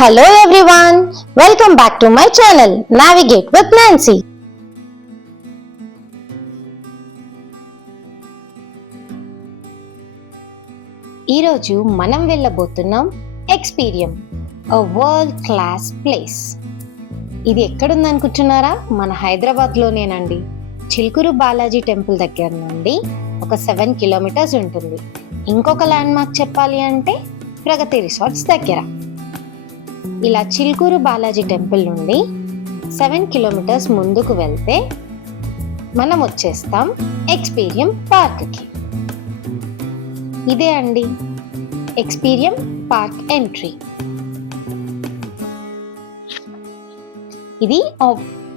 Hello everyone, welcome back to my channel Navigate with Nancy. ఈరోజు మనం వెళ్ళబోతున్నాం Experium, a world class place. ఇది ఎక్కడుంది అనుకుంటున్నారా? మన హైదరాబాద్లోనేనండి. చిలుకూరు బాలాజీ టెంపుల్ దగ్గర నుండి ఒక 7 కిలోమీటర్స్ ఉంటుంది. ఇంకొక ల్యాండ్ మార్క్ చెప్పాలి అంటే ప్రగతి రిసార్ట్స్ దగ్గర. ఇలా చిలుకూరు బాలాజీ టెంపుల్ నుండి 7 కిలోమీటర్స్ ముందుకు వెళ్తే మనం వచ్చేస్తాం ఎక్స్పీరియం పార్క్కి. ఇదే అండి ఎక్స్పీరియం పార్క్ ఎంట్రీ. ఇది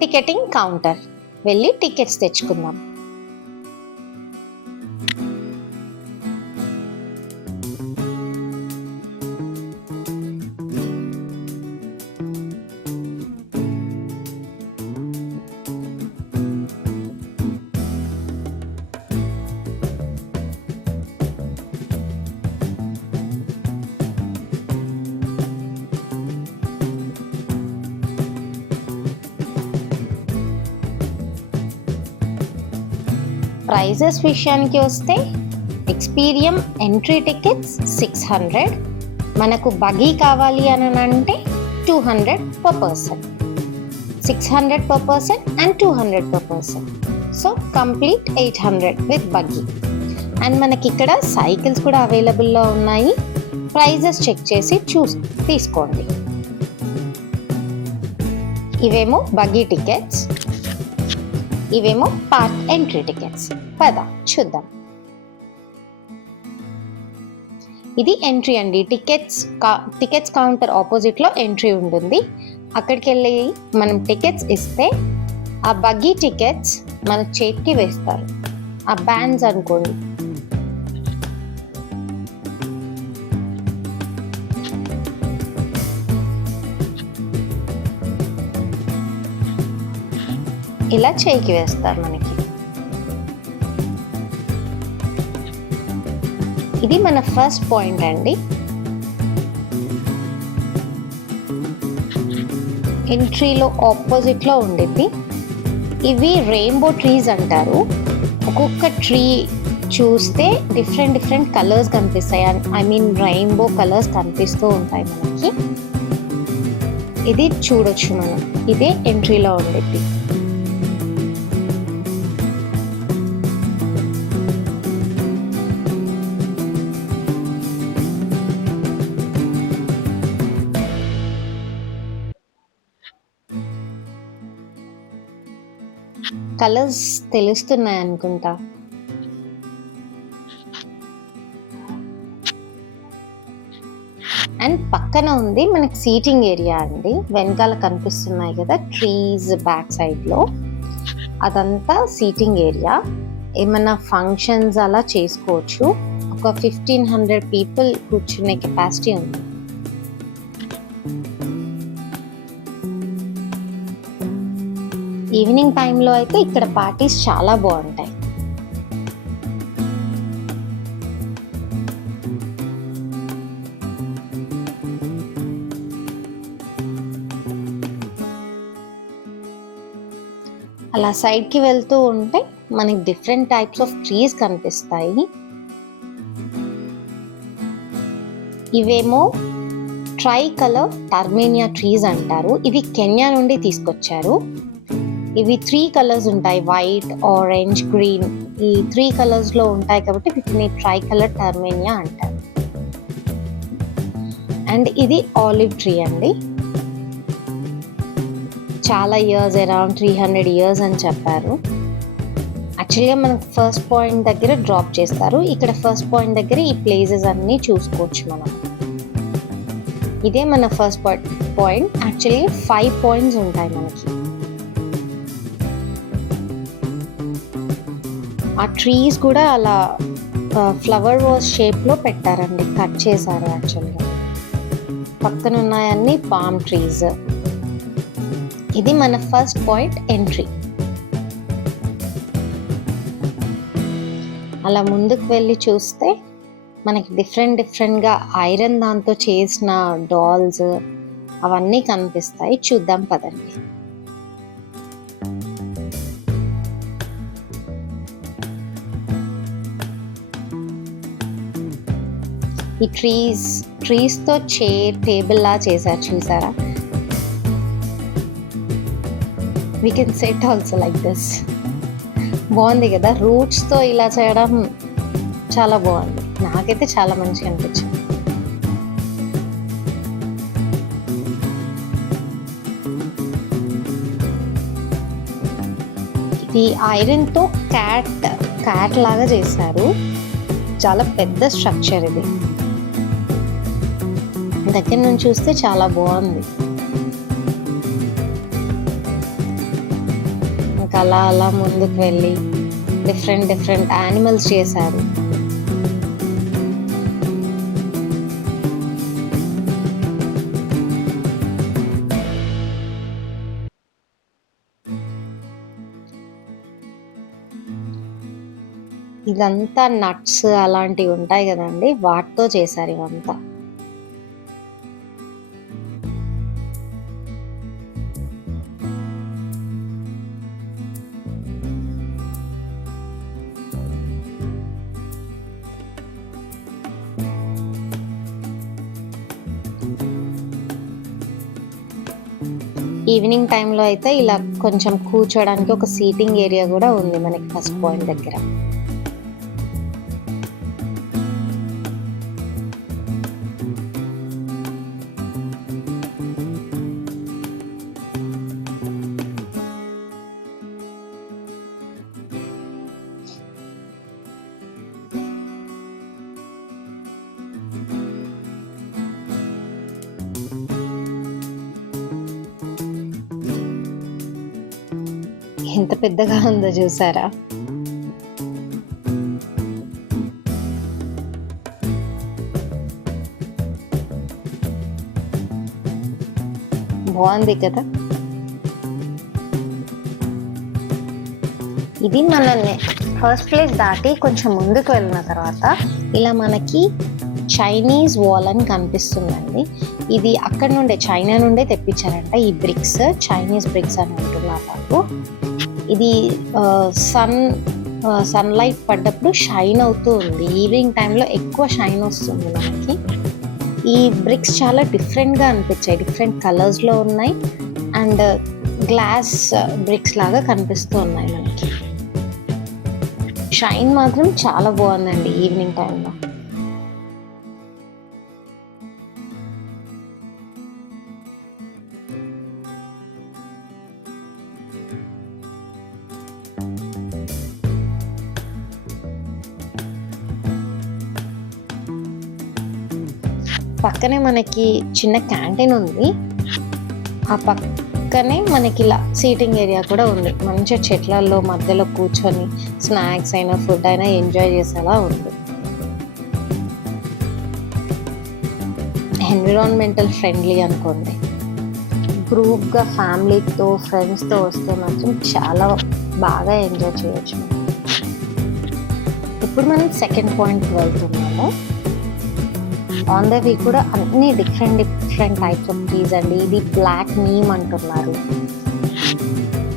టికెటింగ్ కౌంటర్. వెళ్ళి టికెట్స్ తెచ్చుకుందాం. ప్రైజెస్ విషయానికి వస్తే ఎక్స్పీరియం ఎంట్రీ టికెట్స్ 600, మనకు బగీ కావాలి అని అంటే 200 per person, 600 per person and 200 per person, so complete 800 with buggy. And మనకి ఇక్కడ సైకిల్స్ కూడా అవైలబుల్లో ఉన్నాయి. ప్రైజెస్ చెక్ చేసి తీసుకోండి. ఇవేమో బగీ టికెట్స్, ఇవేమో పార్క్ ఎంట్రీ టికెట్స్. పద చూద్దాం. ఇది ఎంట్రీ అండి. టికెట్స్ కౌంటర్ ఆపోజిట్ లో ఎంట్రీ ఉంటుంది. అక్కడికి వెళ్ళి మనం టికెట్స్ ఇస్తే ఆ బగ్గీ టికెట్స్ మన చేతికి వేస్తారు. ఆ బ్యాండ్స్ అనుకోండి. ఇలా చేయికి వేస్తారు మనకి. ఇది మన ఫస్ట్ పాయింట్ అండి. ఎంట్రీలో ఆపోజిట్ లో ఉండిద్ది. ఇవి రెయిన్బో ట్రీస్ అంటారు. ఒక్కొక్క ట్రీ చూస్తే డిఫరెంట్ కలర్స్ కనిపిస్తాయి. ఐ మీన్ రెయిన్బో కలర్స్ కనిపిస్తూ ఉంటాయి మనకి. ఇది చూడొచ్చు మనం. ఇదే ఎంట్రీలో ఉండిద్ది. కలర్స్ తెలుస్తున్నాయి అనుకుంటా. అండ్ పక్కన ఉంది మనకి సీటింగ్ ఏరియా అండి. వెనకాల కనిపిస్తున్నాయి కదా ట్రీస్ బ్యాక్ సైడ్ లో, అదంతా సీటింగ్ ఏరియా. ఏమన్నా ఫంక్షన్స్ అలా చేసుకోవచ్చు. ఒక 1500 పీపుల్ కూర్చునే కెపాసిటీ ఉంది. ఈవినింగ్ టైంలో అయితే ఇక్కడ పార్టీస్ చాలా బాగుంటాయి. అలా సైడ్కి వెళ్తూ ఉంటే మనకి డిఫరెంట్ టైప్స్ ఆఫ్ ట్రీస్ కనిపిస్తాయి. ఇవేమో ట్రై కలర్ టర్మేనియా ట్రీస్ అంటారు. ఇవి కెన్యా నుండి తీసుకొచ్చారు. ఇవి 3 కలర్స్ ఉంటాయి, వైట్, ఆరెంజ్, గ్రీన్. ఈ 3 కలర్స్ లో ఉంటాయి కాబట్టి వీటిని ట్రై కలర్ టర్మేనియా అంటారు. అండ్ ఇది ఆలివ్ ట్రీ అండి. చాలా ఇయర్స్, అరౌండ్ 300 ఇయర్స్ అని చెప్పారు. యాక్చువల్గా మనకు ఫస్ట్ పాయింట్ దగ్గర డ్రాప్ చేస్తారు. ఇక్కడ ఫస్ట్ పాయింట్ దగ్గర ఈ ప్లేసెస్ అన్ని చూసుకోవచ్చు మనం. ఇదే మన ఫస్ట్ పాయింట్. యాక్చువల్లీ 5 పాయింట్స్ ఉంటాయి మనకి. ఆ ట్రీస్ కూడా అలా ఫ్లవర్ వాజ్ షేప్ లో పెట్టారండి, కట్ చేశారు. యాక్చువల్గా పక్కన ఉన్నాయన్నీ పామ్ ట్రీస్. ఇది మన ఫస్ట్ పాయింట్ ఎంట్రీ. అలా ముందుకు వెళ్ళి చూస్తే మనకి డిఫరెంట్గా ఐరన్ దాంతో చేసిన డాల్స్, అవన్నీ కనిపిస్తాయి. చూద్దాం పదండి. ఈ ట్రీస్తో చైర్ టేబుల్ లా చేశారు చూసారా. We can set also like this. బాగుంది కదా, రూట్స్తో ఇలా చేయడం చాలా బాగుంది. నాకైతే చాలా మంచిగా అనిపించింది. ఇది ఐరన్తో క్యాట్ లాగా చేశారు. చాలా పెద్ద స్ట్రక్చర్ ఇది. దగ్గర నుంచి చూస్తే చాలా బాగుంది. ఇంకా అలా ముందుకు వెళ్ళి డిఫరెంట్ యానిమల్స్ చేశారు. ఇదంతా నట్స్ అలాంటివి ఉంటాయి కదండి, వాటితో చేశారు ఇవంతా. ఈవినింగ్ టైంలో అయితే ఇలా కొంచెం కూర్చోడానికి ఒక సీటింగ్ ఏరియా కూడా ఉంది మనకి ఫస్ట్ పాయింట్ దగ్గర. ఎంత పెద్దగా ఉందో చూసారా. బాగుంది కదా. ఇది మనల్ని ఫస్ట్ ప్లేస్ దాటి కొంచెం ముందుకు వెళ్ళిన తర్వాత ఇలా మనకి చైనీస్ వాల్ అని కనిపిస్తుందండి. ఇది అక్కడ నుండే, చైనా నుండే తెప్పించారంట ఈ బ్రిక్స్. చైనీస్ బ్రిక్స్ అని అంటున్నారు వాళ్ళు. ఇది సన్లైట్ పడ్డప్పుడు షైన్ అవుతూ ఉంది. ఈవినింగ్ టైంలో ఎక్కువ షైన్ వస్తుంది మనకి. ఈ బ్రిక్స్ చాలా డిఫరెంట్గా అనిపించాయి, డిఫరెంట్ కలర్స్లో ఉన్నాయి అండ్ గ్లాస్ బ్రిక్స్ లాగా కనిపిస్తూ ఉన్నాయి మనకి. షైన్ మాత్రం చాలా బాగుందండి ఈవినింగ్ టైంలో. పక్కనే మనకి చిన్న క్యాంటీన్ ఉంది. ఆ పక్కనే మనకి ఇలా సీటింగ్ ఏరియా కూడా ఉంది. మంచిగా చెట్లలో మధ్యలో కూర్చొని స్నాక్స్ అయినా ఫుడ్ అయినా ఎంజాయ్ చేసేలా ఉంది. ఎన్విరాన్మెంటల్ ఫ్రెండ్లీ అనుకోండి. గ్రూప్గా ఫ్యామిలీతో ఫ్రెండ్స్తో వస్తే మాత్రం చాలా బాగా ఎంజాయ్ చేయొచ్చు. ఇప్పుడు మనం సెకండ్ పాయింట్కి వెళ్తున్నాము. ఆన్ ద వే కూడా అన్ని డిఫరెంట్ టైప్స్ ఆఫ్ ట్రీస్ అండి. ఇది బ్లాక్ నీమ్ అంటున్నారు.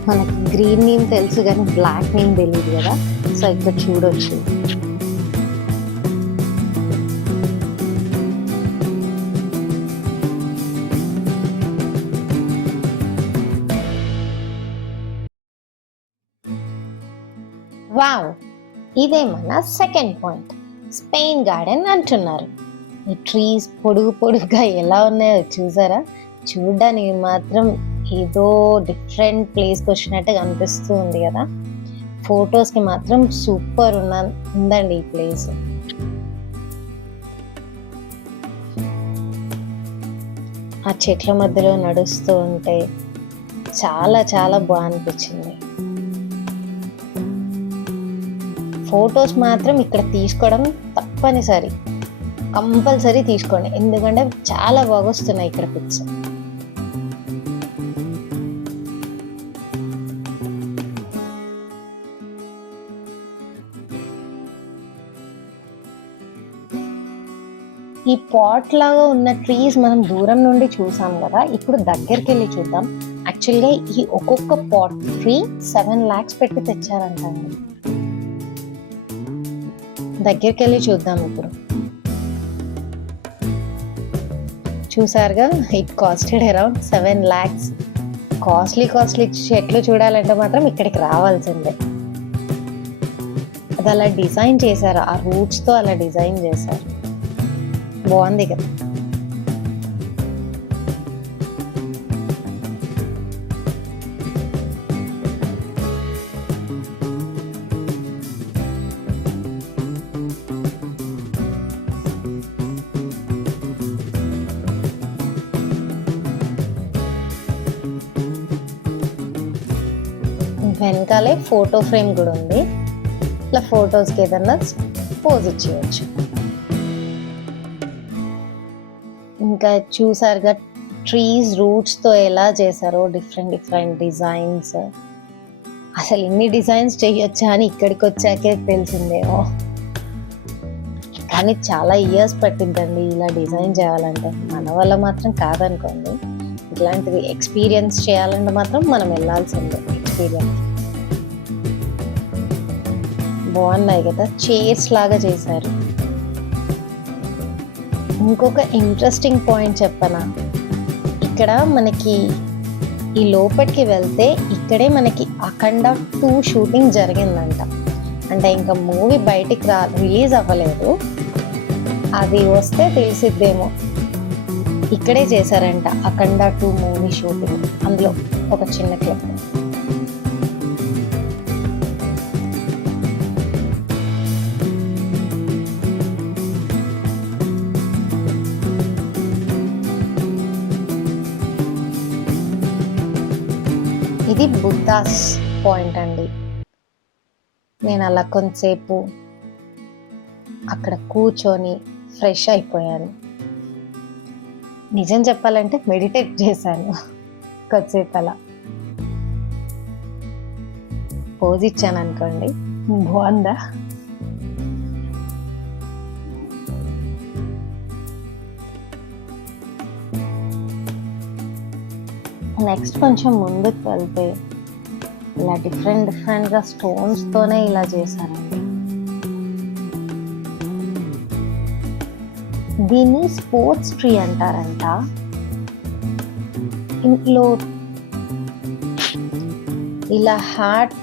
మనకి గ్రీన్ నీమ్ తెలుసు కానీ బ్లాక్ నీమ్ తెలియదు కదా. సో ఇక్కడ చూడొచ్చు. వావ్, ఇదే మన సెకండ్ పాయింట్, స్పెయిన్ గార్డెన్ అంటున్నారు. ఈ ట్రీస్ పొడుగుగా ఎలా ఉన్నాయో చూసారా. చూడ్డానికి మాత్రం ఏదో డిఫరెంట్ ప్లేస్కి వచ్చినట్టుగా అనిపిస్తూ ఉంది కదా. ఫొటోస్కి మాత్రం సూపర్ ఉందండి ఈ ప్లేస్. ఆ చెట్ల మధ్యలో నడుస్తూ ఉంటే చాలా బాగా అనిపించింది. ఫొటోస్ మాత్రం ఇక్కడ తీసుకోవడం కంపల్సరీ తీసుకోండి, ఎందుకంటే చాలా బాగా వస్తున్నాయి ఇక్కడ పిక్స్. ఈ పాట్ లాగా ఉన్న ట్రీస్ మనం దూరం నుండి చూసాం కదా, ఇప్పుడు దగ్గరికి వెళ్ళి చూద్దాం. యాక్చువల్గా ఈ ఒక్కొక్క పాట్ ట్రీ 7 lakhs పెట్టి తెచ్చారంట అండి. దగ్గరికి వెళ్ళి చూద్దాం ఇప్పుడు. చూసారుగా, it costed around 7 lakhs. Costly చెట్లు చూడాలంటే మాత్రం ఇక్కడికి రావాల్సిందే. అది అలా డిజైన్ చేశారు, ఆ రూట్స్తో అలా డిజైన్ చేశారు. బాగుంది కదా. వెనకాలే ఫోటో ఫ్రేమ్ కూడా ఉంది. ఇట్లా ఫొటోస్కి ఏదన్నా పోజ్ ఇచ్చేయచ్చు. ఇంకా చూసారుగా ట్రీస్ రూట్స్తో ఎలా చేశారో, డిఫరెంట్ డిజైన్స్. అసలు ఇన్ని డిజైన్స్ చేయొచ్చా అని ఇక్కడికి వచ్చాకే తెలిసిందేమో. కానీ చాలా ఇయర్స్ పట్టిద్దండి ఇలా డిజైన్ చేయాలంటే. మన వల్ల మాత్రం కాదనుకోండి. ఇట్లాంటిది ఎక్స్పీరియన్స్ చేయాలంటే మాత్రం మనం వెళ్ళాల్సిందే. ఎక్స్పీరియన్స్ బాగున్నాయి కదా, చైర్స్ లాగా చేశారు. ఇంకొక ఇంట్రెస్టింగ్ పాయింట్ చెప్పనా, ఇక్కడ మనకి ఈ లోపలికి వెళ్తే ఇక్కడే మనకి అఖండ 2 షూటింగ్ జరిగిందంట. అంటే ఇంకా మూవీ బయటికి రిలీజ్ అవ్వలేదు, అది వస్తే తెలిసిద్దేమో. ఇక్కడే చేశారంట అఖండ 2 మూవీ షూటింగ్. అందులో ఒక చిన్న క్లిప్. ఇది బుద్ధాస్ పాయింట్ అండి. నేను అలా కొంతసేపు అక్కడ కూర్చొని ఫ్రెష్ అయిపోయాను. నిజం చెప్పాలంటే మెడిటేట్ చేశాను కొద్దిసేపు. అలా పోజ్ ఇచ్చాను అనుకోండి. బాగుందా? నెక్స్ట్ కొంచెం ముందుకు వెళ్తే ఇలా డిఫరెంట్గా స్టోన్స్తోనే ఇలా చేశారండి. దీన్ని స్పోర్ట్స్ ట్రీ అంటారంట. ఇంట్లో ఇలా హార్ట్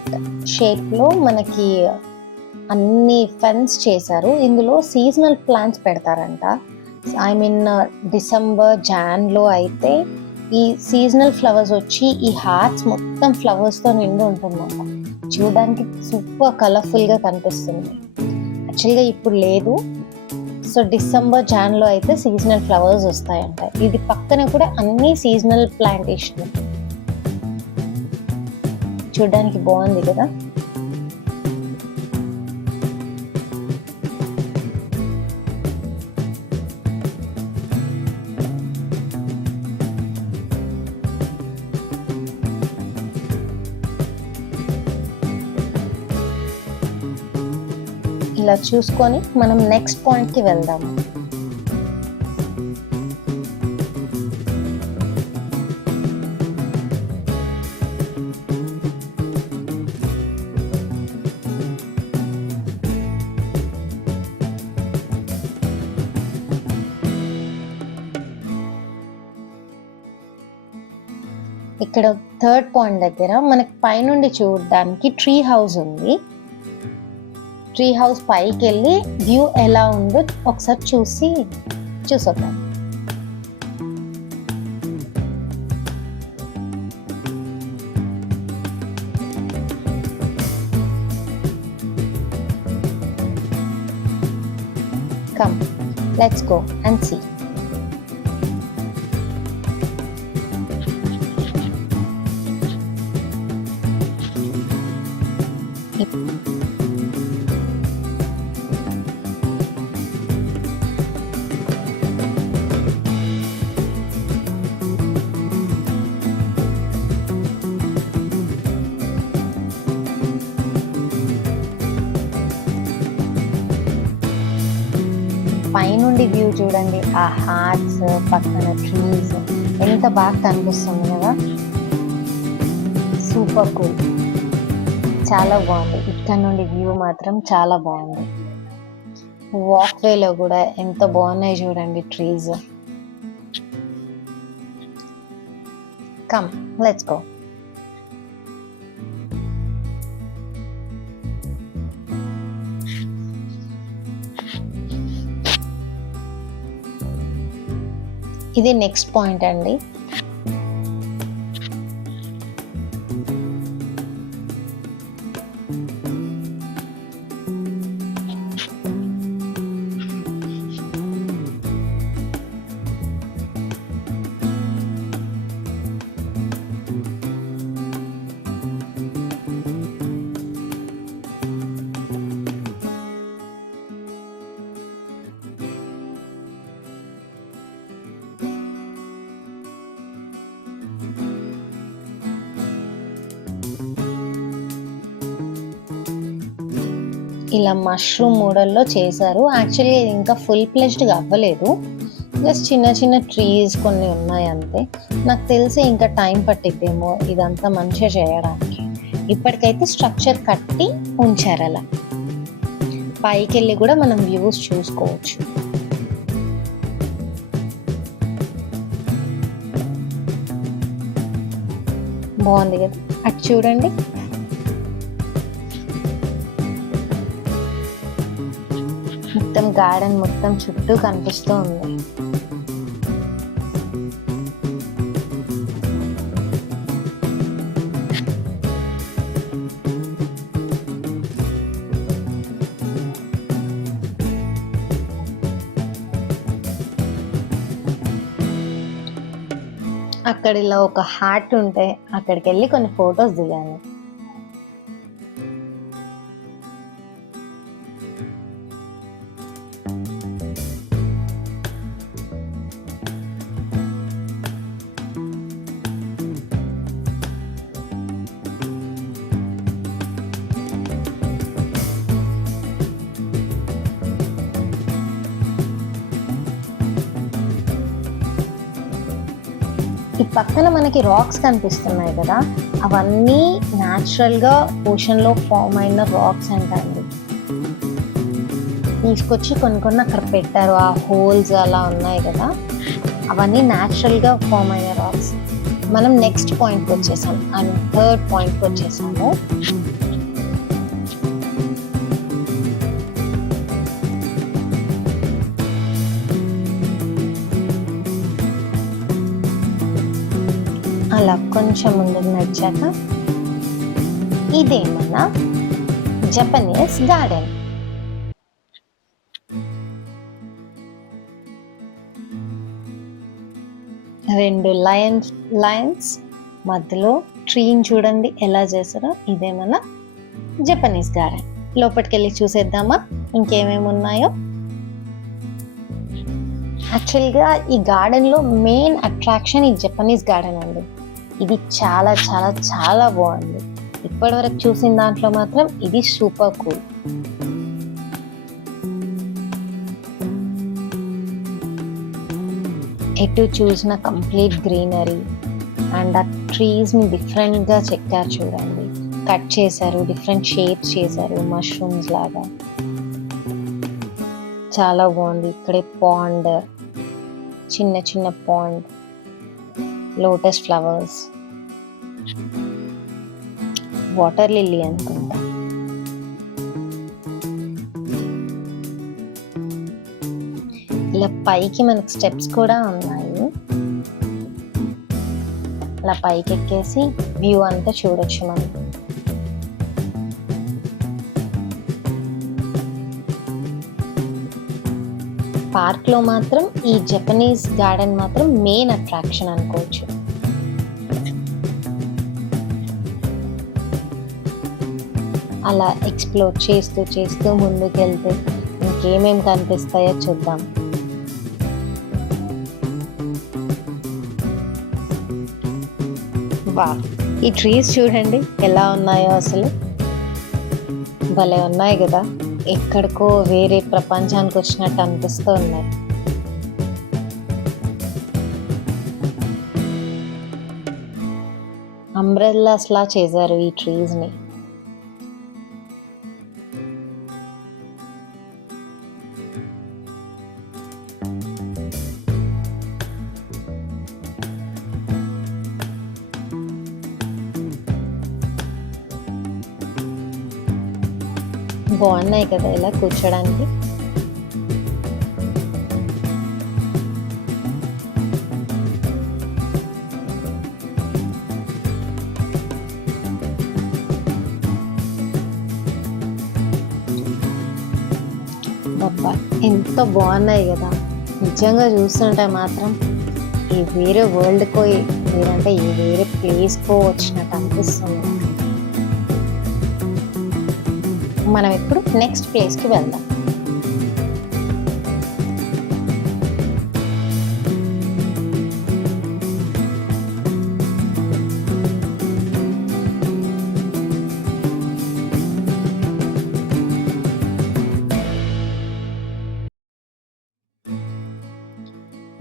షేప్లో మనకి అన్ని ఫెన్స్ చేశారు. ఇందులో సీజనల్ ప్లాంట్స్ పెడతారంట. ఐ మీన్ డిసెంబర్, జాన్లో అయితే ఈ సీజనల్ ఫ్లవర్స్ వచ్చి ఈ హార్ట్స్ మొత్తం ఫ్లవర్స్తో నిండి ఉంటుందంట. చూడడానికి సూపర్ కలర్ఫుల్గా కనిపిస్తుంది. యాక్చువల్గా ఇప్పుడు లేదు. సో డిసెంబర్, జాన్లో అయితే సీజనల్ ఫ్లవర్స్ వస్తాయంట. ఇది పక్కన కూడా అన్ని సీజనల్ ప్లాంటేషన్. చూడడానికి బాగుంది కదా. ఇలా చూసుకొని మనం నెక్స్ట్ పాయింట్కి వెళ్దాము. ఇక్కడ 3rd పాయింట్ దగ్గర మనకి పైనుండి చూడడానికి ట్రీ హౌస్ ఉంది. ట్రీ హౌస్ పైకి వెళ్ళి వ్యూ ఎలా ఉందో ఒకసారి చూసొద్దాం. Come, let's go and see. పైన నుండి వ్యూ చూడండి, ఆ హార్ట్స్ పక్కన ట్రీస్ ఎంత బాగా కనిపిస్తుంది కదా, సూపర్ కూల్, చాలా బాగుంది. ఇక్కడ నుండి వ్యూ మాత్రం చాలా బాగుంది. వాక్వేలో కూడా ఎంత బాగున్నాయి చూడండి ట్రీస్. Come let's go. ఇది నెక్స్ట్ పాయింట్ అండి. ఇలా మష్రూమ్ మోడల్లో చేశారు. యాక్చువల్గా ఇది ఇంకా ఫుల్ ప్లెజ్డ్గా అవ్వలేదు, జస్ట్ చిన్న చిన్న ట్రీస్ కొన్ని ఉన్నాయి అంతే. నాకు తెలిసి ఇంకా టైం పట్టిద్దేమో ఇదంతా మంచిగా చేయడానికి. ఇప్పటికైతే స్ట్రక్చర్ కట్టి ఉంచారు. అలా పైకి వెళ్ళి కూడా మనం వ్యూస్ చూసుకోవచ్చు. బాగుంది కదా, అటు చూడండి. మొత్తం గార్డెన్ మొత్తం చుట్టూ కనిపిస్తూ ఉంది. అక్కడ ఇలా ఒక హార్ట్ ఉంటే అక్కడికి వెళ్ళి కొన్ని ఫొటోస్ దిగాను. ఈ పక్కన మనకి రాక్స్ కనిపిస్తున్నాయి కదా, అవన్నీ న్యాచురల్గా ఓషన్లో ఫామ్ అయిన రాక్స్ అంటండి. తీసుకొచ్చి కొన్ని అక్కడ పెట్టారు, ఆ హోల్స్ అలా ఉన్నాయి కదా, అవన్నీ న్యాచురల్గా ఫామ్ అయిన రాక్స్. మనం నెక్స్ట్ పాయింట్కి వచ్చేసాం, అండ్ థర్డ్ పాయింట్కి వచ్చేసాము. అలా కొంచెం ముందుకు నడిచాక ఇదేమన్నా జపనీస్ గార్డెన్. రెండు లయన్స్ మధ్యలో ట్రీని చూడండి ఎలా చేశారో. ఇదేమన్నా జపనీస్ గార్డెన్. లోపలికి వెళ్ళి చూసేద్దామా ఇంకేమేమి ఉన్నాయో. యాక్చువల్గా ఈ గార్డెన్లో మెయిన్ అట్రాక్షన్ ఈ జపనీస్ గార్డెన్ అండి. ఇది చాలా చాలా చాలా బాగుంది. ఇప్పటి వరకు చూసిన దాంట్లో మాత్రం ఇది సూపర్ కూల్. ఎటు చూసిన కంప్లీట్ గ్రీనరీ, అండ్ ఆ ట్రీస్ని డిఫరెంట్గా చెక్కారు చూడండి, కట్ చేశారు, డిఫరెంట్ షేప్స్ చేశారు, మష్రూమ్స్ లాగా. చాలా బాగుంది. ఇక్కడే పాండ్, చిన్న చిన్న pond, lotus flowers, water lily అనుకుంటా. ఇలా పైకి మనకి స్టెప్స్ కూడా ఉన్నాయి. అలా పైకి ఎక్కేసి వ్యూ అంతా చూడొచ్చు మనం. పార్క్లో మాత్రం ఈ జపనీస్ గార్డెన్ మాత్రం మెయిన్ అట్రాక్షన్ అనుకోవచ్చు. అలా ఎక్స్ప్లోర్ చేస్తూ చేస్తూ ముందుకు వెళ్తే ఇంకేమేమి కనిపిస్తాయో చూద్దాం. వా, ఈ ట్రీస్ చూడండి ఎలా ఉన్నాయో, అసలు భలే ఉన్నాయి కదా. ఎక్కడికో వేరే ప్రపంచానికి వచ్చినట్టు అనిపిస్తూ ఉన్నాయి. అంబ్రెల్లాస్ లా చేశారు ఈ ట్రీస్ ని. బాగున్నాయి కదా ఇలా కూర్చోడానికి. అబ్బా ఎంత బాగున్నాయి కదా. నిజంగా చూస్తుంటే మాత్రం ఈ వేరే వరల్డ్కో లేదంటే ఈ వేరే ప్లేస్కో వచ్చినట్టు అనిపిస్తుంది. మనం ఇప్పుడు నెక్స్ట్ ప్లేస్కి వెళ్దాం.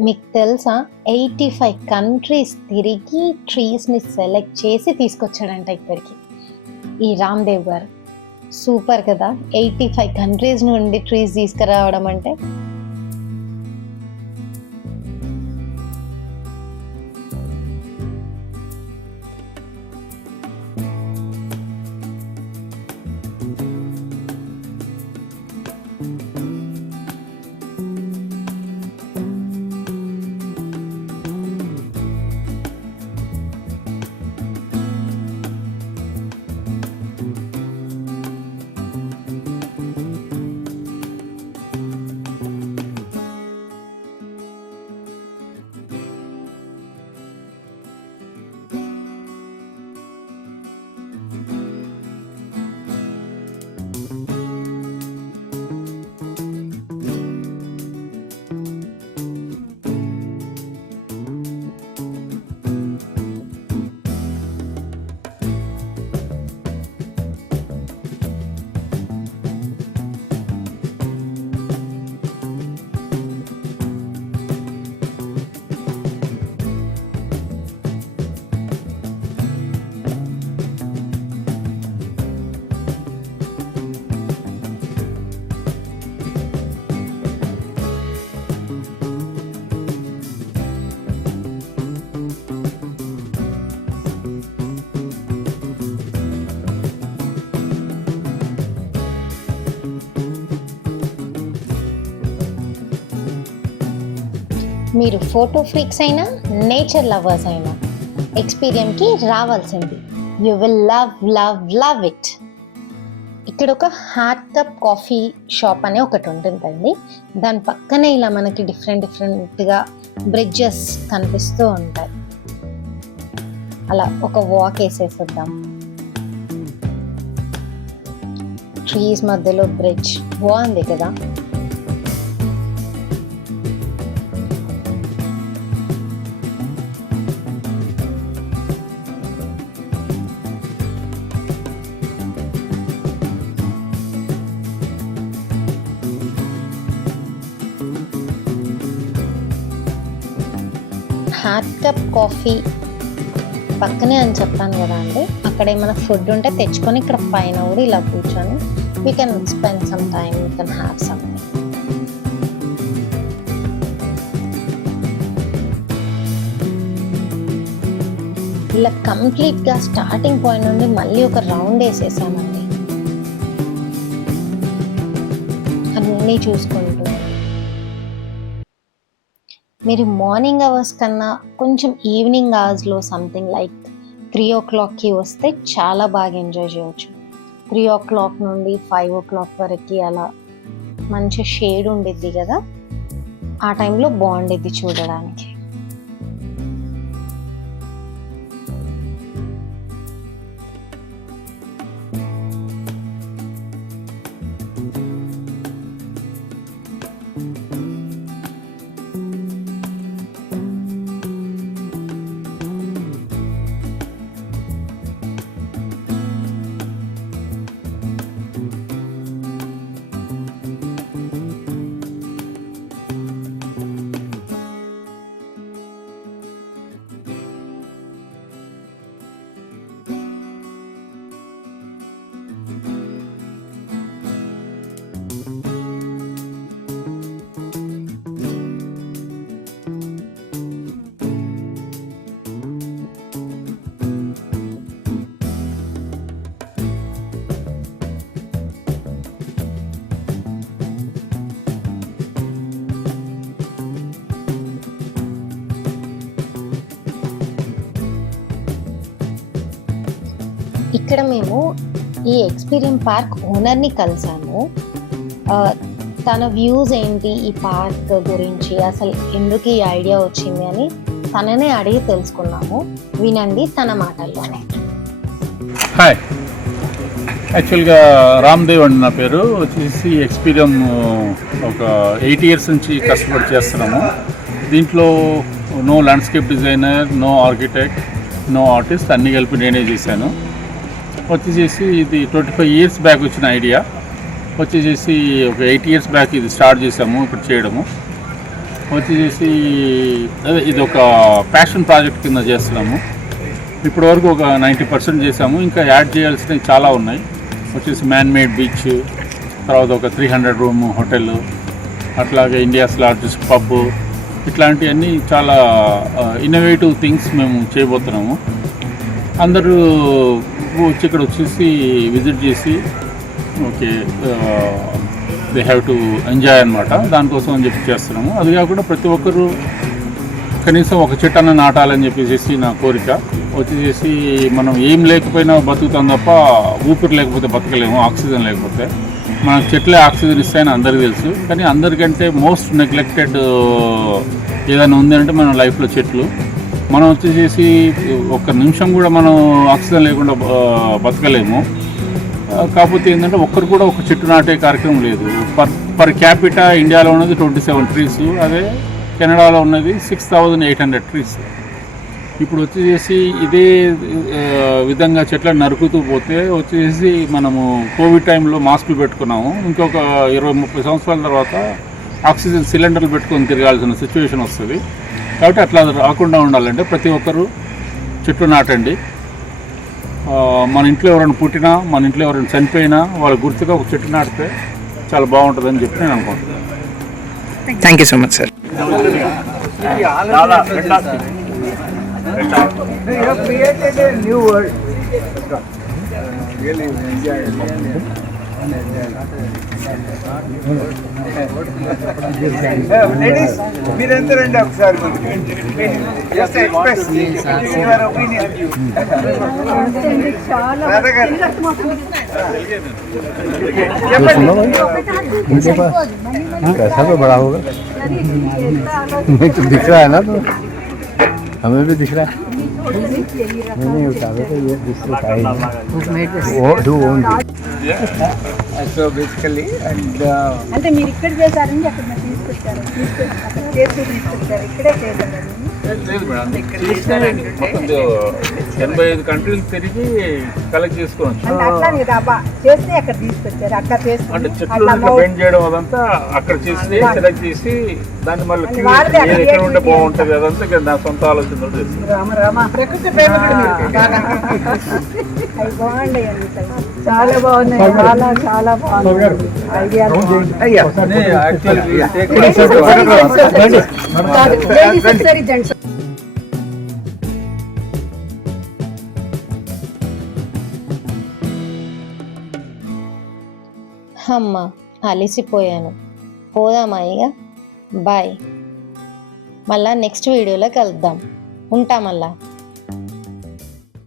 మీకు తెలుసా 85 కంట్రీస్ తిరిగి ట్రీస్ని సెలెక్ట్ చేసి తీసుకొచ్చాడంట ఇక్కడికి ఈ రామ్దేవ్ గారు. సూపర్ కదా, 85 కంట్రీస్ నుండి ట్రీస్ తీసుకురావడం అంటే. మీరు ఫోటో ఫ్రీక్స్ అయినా నేచర్ లవర్స్ అయినా ఎక్స్పీరియన్స్కి రావాల్సింది. You will love love love it. ఇక్కడ ఒక హాట్ కప్ కాఫీ షాప్ అనే ఒకటి ఉంటుందండి. దాని పక్కనే ఇలా మనకి డిఫరెంట్గా బ్రిడ్జెస్ కనిపిస్తూ ఉంటాయి. అలా ఒక వాక్ వేసేసిద్దాం. ట్రీస్ మధ్యలో బ్రిడ్జ్ బాగుంది కదా. హాట్ కప్ కాఫీ పక్కనే అని చెప్పాను కదా అండి. అక్కడ ఏమైనా ఫుడ్ ఉంటే తెచ్చుకొని ఇక్కడ పైన కూడా ఇలా కూర్చొని we can spend some time, we can have something. ఇలా కంప్లీట్గా స్టార్టింగ్ పాయింట్ నుండి మళ్ళీ ఒక రౌండ్ వేసేసామండి అన్నీ చూసుకుంటూ. మీరు మార్నింగ్ అవర్స్ కన్నా కొంచెం ఈవినింగ్ అవర్స్లో సంథింగ్ లైక్ 3 o'clockకి వస్తే చాలా బాగా ఎంజాయ్ చేయవచ్చు. 3 o'clock నుండి 5 o'clock వరకు అలా మంచి షేడ్ ఉండిద్ది కదా, ఆ టైంలో బాగుండిద్ది చూడడానికి. ఇక్కడ మేము ఈ ఎక్స్పీరియం పార్క్ ఓనర్ని కలిసాము. తన వ్యూస్ ఏంటి ఈ పార్క్ గురించి, అసలు ఎందుకు ఈ ఐడియా వచ్చింది అని తననే అడిగి తెలుసుకున్నాము. వినండి తన మాటల్లోనే. హాయ్, యాక్చువల్గా రామ్దేవ్ అండి నా పేరు. వచ్చేసి ఎక్స్పీరియం ఒక 8 years నుంచి కష్టపడి చేస్తున్నాము. దీంట్లో no landscape designer, no architect, no artist, అన్నీ కలిపి నేనే చేశాను. వచ్చేసి ఇది 25 years బ్యాక్ వచ్చిన ఐడియా. వచ్చేసి ఒక 8 years బ్యాక్ ఇది స్టార్ట్ చేసాము ఇప్పుడు చేయడము. వచ్చేసి అదే ఇది ఒక ప్యాషన్ ప్రాజెక్ట్ కింద చేస్తున్నాము. ఇప్పటి వరకు ఒక 90% చేసాము. ఇంకా యాడ్ చేయాల్సినవి చాలా ఉన్నాయి. వచ్చేసి మ్యాన్ మేడ్ బీచ్, తర్వాత ఒక 300 room హోటల్, అట్లాగే ఇండియాస్ లార్జెస్ట్ పబ్, ఇట్లాంటివన్నీ చాలా ఇన్నోవేటివ్ థింగ్స్ మేము చేయబోతున్నాము. అందరూ వచ్చి ఇక్కడ వచ్చేసి విజిట్ చేసి okay they have to enjoy అనమాట. దానికోసం అని చెప్పి చేస్తున్నాము. అది కాకుండా ప్రతి ఒక్కరూ కనీసం ఒక చెట్టన్న నాటాలని చెప్పేసి నా కోరిక. వచ్చేసి మనం ఏం లేకపోయినా బతుకుతాం తప్ప ఊపిరి లేకపోతే బతకలేము, ఆక్సిజన్ లేకపోతే. మనకు చెట్లే ఆక్సిజన్ ఇస్తాయని అందరికీ తెలుసు. కానీ అందరికంటే మోస్ట్ నెగ్లెక్టెడ్ ఏదైనా ఉందంటే మన లైఫ్లో చెట్లు. మనం వచ్చేసి ఒక్క నిమిషం కూడా మనం ఆక్సిజన్ లేకుండా బతకలేము. కాకపోతే ఏంటంటే ఒక్కరు కూడా ఒక చెట్టు నాటే కార్యక్రమం లేదు. పర్ క్యాపిటా ఇండియాలో ఉన్నది 27 trees, అదే కెనడాలో ఉన్నది 6,800 trees. ఇప్పుడు వచ్చేసి ఇదే విధంగా చెట్లను నరుకుతూ పోతే వచ్చేసి మనము కోవిడ్ టైంలో మాస్కులు పెట్టుకున్నాము. ఇంకొక 20-30 సంవత్సరాల తర్వాత ఆక్సిజన్ సిలిండర్లు పెట్టుకొని తిరగాల్సిన సిచ్యువేషన్ వస్తుంది. కాబట్టి అట్లా రాకుండా ఉండాలంటే ప్రతి ఒక్కరూ చెట్లు నాటండి. మన ఇంట్లో ఎవరైనా పుట్టినా, మన ఇంట్లో ఎవరైనా చనిపోయినా వాళ్ళ గుర్తుగా ఒక చెట్టు నాటితే చాలా బాగుంటుందని చెప్పి నేను అనుకుంటున్నాను. Thank you so much sir. You have created a new world. Really enjoy it. Ladies, మీరందరూ రండి ఒకసారి. Just express your opinion. कैसा तो बड़ा होगा, नहीं तो दिख रहा है ना, तो हमें भी दिख रहा है. नहीं उतारे तो ये So basically, and అంటే మీరు ఇక్కడ చేశారండి, అక్కడ తీసుకొచ్చారు, తీసుకొచ్చారు, ఇక్కడే చేశారు. లేదు మేడం, మొత్తం 85 కంట్రీలు తిరిగి కలెక్ట్ చేసుకోవచ్చు. అంటే అట్లా కదా అబ్బా చేస్తే అక్కడ తీసుకొచ్చారు, అక్కడ అంటే చేసుకుంటే చెట్లు బెండ్ చేయడం అదంతా అక్కడ చేసి సెలెక్ట్ చేసి దాన్ని మళ్ళీ ఎక్కడ ఉంటే బాగుంటుంది అదంతా ఇక్కడ నా సొంత ఆలోచనతో చేస్తుంది. రామ రామ ప్రకృతి ప్రేమికుడు మీరు. అవి బాగుండయండి, చాలా బాగున్నాయి, చాలా చాలా బాగున్నాయి ఐడియాలు. అమ్మ అలిసిపోయాను, పోదామా ఇక? బాయ్. మళ్ళా నెక్స్ట్ వీడియోలో కలుద్దాం. ఉంటా మళ్ళా.